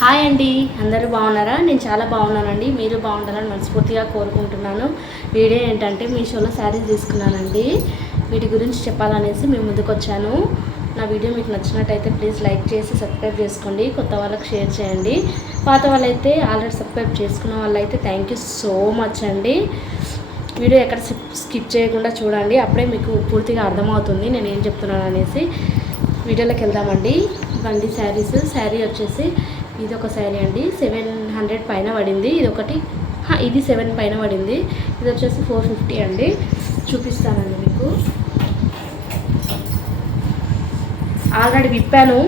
Hi అండి, అందరూ బాగున్నారా? నేను చాలా బాగున్నానండి. మీరు బాగుండాలని మనస్ఫూర్తిగా కోరుకుంటున్నాను. వీడియో ఏంటంటే మీషోలో శారీస్ తీసుకున్నానండి. వీటి గురించి చెప్పాలనేసి మేము ముందుకు వచ్చాను. నా వీడియో మీకు నచ్చినట్టయితే ప్లీజ్ లైక్ చేసి సబ్స్క్రైబ్ చేసుకోండి. కొత్త వాళ్ళకి షేర్ చేయండి. పాత వాళ్ళైతే ఆల్రెడీ సబ్స్క్రైబ్ చేసుకున్న వాళ్ళైతే థ్యాంక్ యూ సో మచ్ అండి. వీడియో ఎక్కడ స్కిప్ చేయకుండా చూడండి, అప్పుడే మీకు పూర్తిగా అర్థమవుతుంది నేను ఏం చెప్తున్నాను అనేసి. వీడియోలోకి వెళ్దామండి. బండి శారీ వచ్చేసి ఇది ఒక శారీ అండి, 700 పైన పడింది. ఇది 7 పైన పడింది. ఇది వచ్చేసి 450 అండి. చూపిస్తానండి మీకు. ఆల్రెడీ విప్పాను,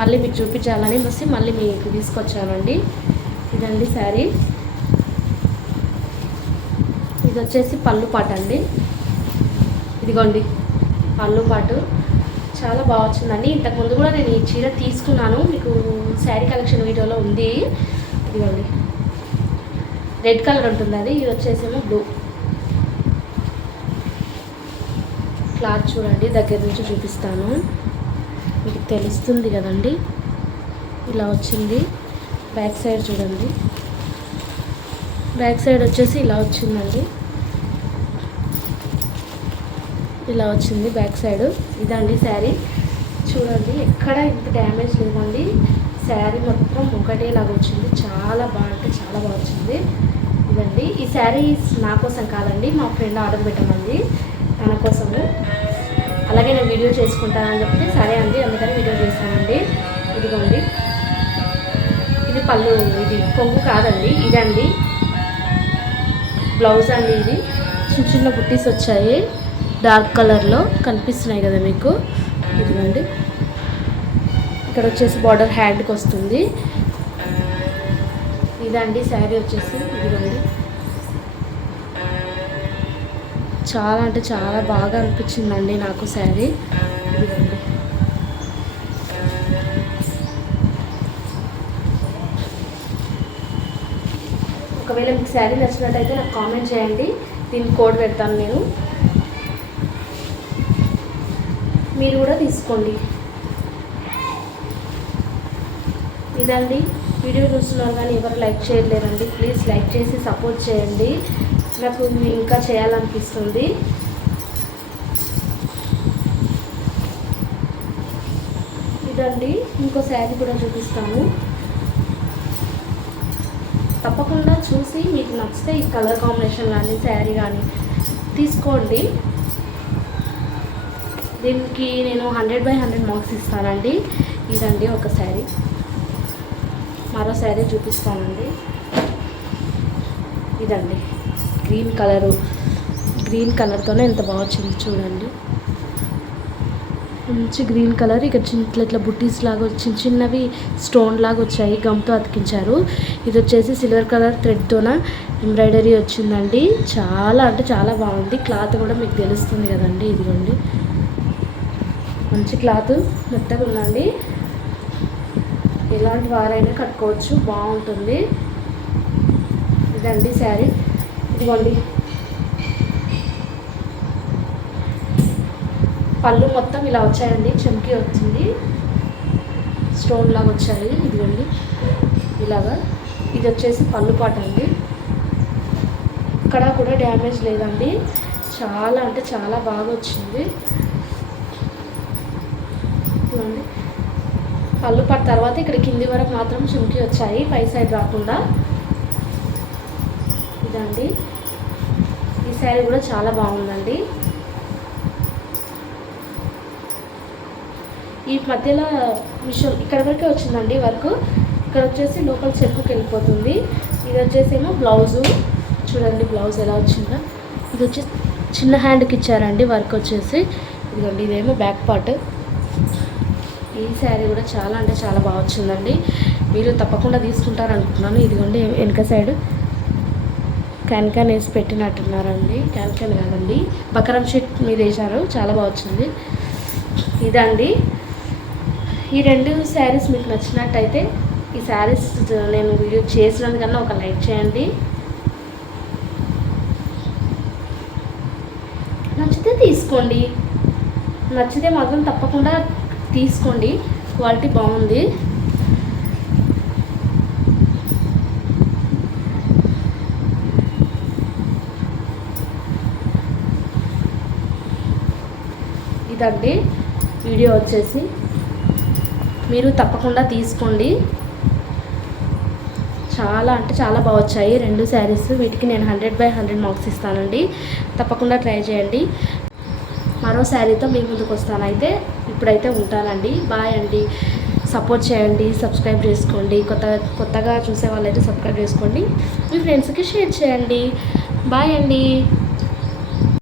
మళ్ళీ మీకు చూపించాలని మళ్ళీ మీకు తీసుకొచ్చానండి. ఇదండి శారీ. ఇది వచ్చేసి పళ్ళు పాట అండి. ఇదిగోండి పళ్ళు పాటు చాలా బాగా వచ్చిందండి. ఇంతకుముందు కూడా నేను ఈ చీర తీసుకున్నాను, మీకు శారీ కలెక్షన్ వీడియోలో ఉంది. ఇదిగోండి రెడ్ కలర్ ఉంటుంది అది. ఇది వచ్చేసేమో బ్లూ. క్లాత్ చూడండి, దగ్గర నుంచి చూపిస్తాను, మీకు తెలుస్తుంది కదండి. ఇలా వచ్చింది. బ్యాక్ సైడ్ చూడండి, బ్యాక్ సైడ్ వచ్చేసి ఇలా వచ్చిందండి. ఇలా వచ్చింది బ్యాక్ సైడ్. ఇదండి శారీ. చూడండి ఎక్కడ ఇంత డ్యామేజ్ లేదండి. శారీ మొత్తం ఒకటేలాగా వచ్చింది. చాలా బాగా చాలా బాగా వచ్చింది. ఇదండి. ఈ శారీ నా కోసం కాదండి, మా ఫ్రెండ్ ఆర్డర్ పెట్టమంది తన కోసము. అలాగే నేను వీడియో చేసుకుంటానని చెప్తే సరే అండి, అందుకని వీడియో చేస్తానండి. ఇదిగోండి, ఇది పళ్ళు, ఇది కొంగు కాదండి, ఇదండి బ్లౌజ్ అండి. ఇది చిన్న చిన్న బుట్టీస్ వచ్చాయి, డార్క్ కలర్లో కనిపిస్తున్నాయి కదా మీకు. ఇదిగోండి, ఇక్కడ వచ్చేసి బార్డర్ హ్యాండ్కి వస్తుంది. ఇదండి శారీ వచ్చేసి. ఇదిగోండి, చాలా అంటే చాలా బాగా అనిపించిందండి నాకు శారీ. ఇదిగోండి, ఒకవేళ మీకు శారీ నచ్చినట్టయితే నాకు కామెంట్ చేయండి, దీనికి కోడ్ పెడతాను నేను, మీరు కూడా తీసుకోండి. ఇదండి వీడియో చూస్తున్నారు కానీ ఎవరు లైక్ చేయలేరండి. ప్లీజ్ లైక్ చేసి సపోర్ట్ చేయండి, నాకు ఇంకా చేయాలనిపిస్తుంది. ఇదండి ఇంకో శారీ కూడా చూపిస్తాను. తప్పకుండా చూసి మీకు నచ్చితే ఈ కలర్ కాంబినేషన్ కానీ శారీ కానీ తీసుకోండి. దీనికి నేను 100/100 మార్క్స్ ఇస్తానండి. ఇదండి ఒక శారీ. మరో శారీ చూపిస్తానండి. ఇదండి గ్రీన్ కలర్తోనే ఎంత బాగా వచ్చింది చూడండి. మంచి గ్రీన్ కలర్. ఇక ఇట్లా బుట్టీస్ లాగా చిన్న చిన్నవి స్టోన్ లాగా వచ్చాయి, గమ్తో అతికించారు. ఇది వచ్చేసి సిల్వర్ కలర్ థ్రెడ్తోన ఎంబ్రాయిడరీ వచ్చిందండి. చాలా అంటే చాలా బాగుంది. క్లాత్ కూడా మీకు తెలుస్తుంది కదండి. ఇదిగోండి మంచి క్లాత్, మెత్తగా ఉందండి. ఎలాంటి వారైనా కట్టుకోవచ్చు, బాగుంటుంది. ఇదండి శారీ. ఇదిగోండి పళ్ళు మొత్తం ఇలా వచ్చాయండి, చమ్కీ వచ్చింది, స్టోన్ లాగా వచ్చాయి. ఇదిగోండి ఇలాగా. ఇది వచ్చేసి పళ్ళు పాట అండి. ఇక్కడ కూడా డ్యామేజ్ లేదండి, చాలా అంటే చాలా బాగా వచ్చింది. పళ్ళు పాట తర్వాత ఇక్కడ కింది వరకు మాత్రం చుమ్కి వచ్చాయి, పై సైడ్ రాకుండా. ఇదండి ఈ శారీ కూడా చాలా బాగుందండి. ఈ మధ్యలో మిషన్ ఇక్కడ వరకే వచ్చిందండి వర్క్. ఇక్కడ వచ్చేసి లోపల చెక్కుకి వెళ్ళిపోతుంది. ఇది వచ్చేసేమో బ్లౌజు. చూడండి బ్లౌజ్ ఎలా వచ్చిందో. ఇది వచ్చేసి చిన్న హ్యాండ్కి ఇచ్చారండి వర్క్ వచ్చేసి. ఇదిగోండి ఇదేమో బ్యాక్ పార్ట్. ఈ శారీ కూడా చాలా అంటే చాలా బాగా వచ్చిందండి. మీరు తప్పకుండా తీసుకుంటారనుకుంటున్నాను. ఇదిగోండి వెనక సైడ్ క్యాన్ వేసి పెట్టినట్టున్నారండి. క్యాన్ కాదండి, బకరం షీట్ మీద వేశారు, చాలా బాగా వచ్చింది. ఇదండి ఈ 2 శారీస్ మీకు నచ్చినట్టయితే ఈ శారీస్ నేను వీడియో చేసినందుకన్నా ఒక లైక్ చేయండి. నచ్చితే తీసుకోండి, నచ్చితే మాత్రం తప్పకుండా తీసుకోండి, క్వాలిటీ బాగుంది. ఇదండి వీడియో వచ్చేసి. మీరు తప్పకుండా తీసుకోండి. చాలా అంటే చాలా బాగా వచ్చాయి 2 శారీస్. వీటికి నేను 100/100 మార్క్స్ ఇస్తానండి. తప్పకుండా ట్రై చేయండి. మరో శారీతో మీ ముందుకు వస్తాను. అయితే ఇప్పుడైతే ఉంటానండి. బాయ్ అండి. సపోర్ట్ చేయండి, సబ్స్క్రైబ్ చేసుకోండి. కొత్తగా చూసే వాళ్ళైతే సబ్స్క్రైబ్ చేసుకోండి. మీ ఫ్రెండ్స్కి షేర్ చేయండి. బాయ్ అండి.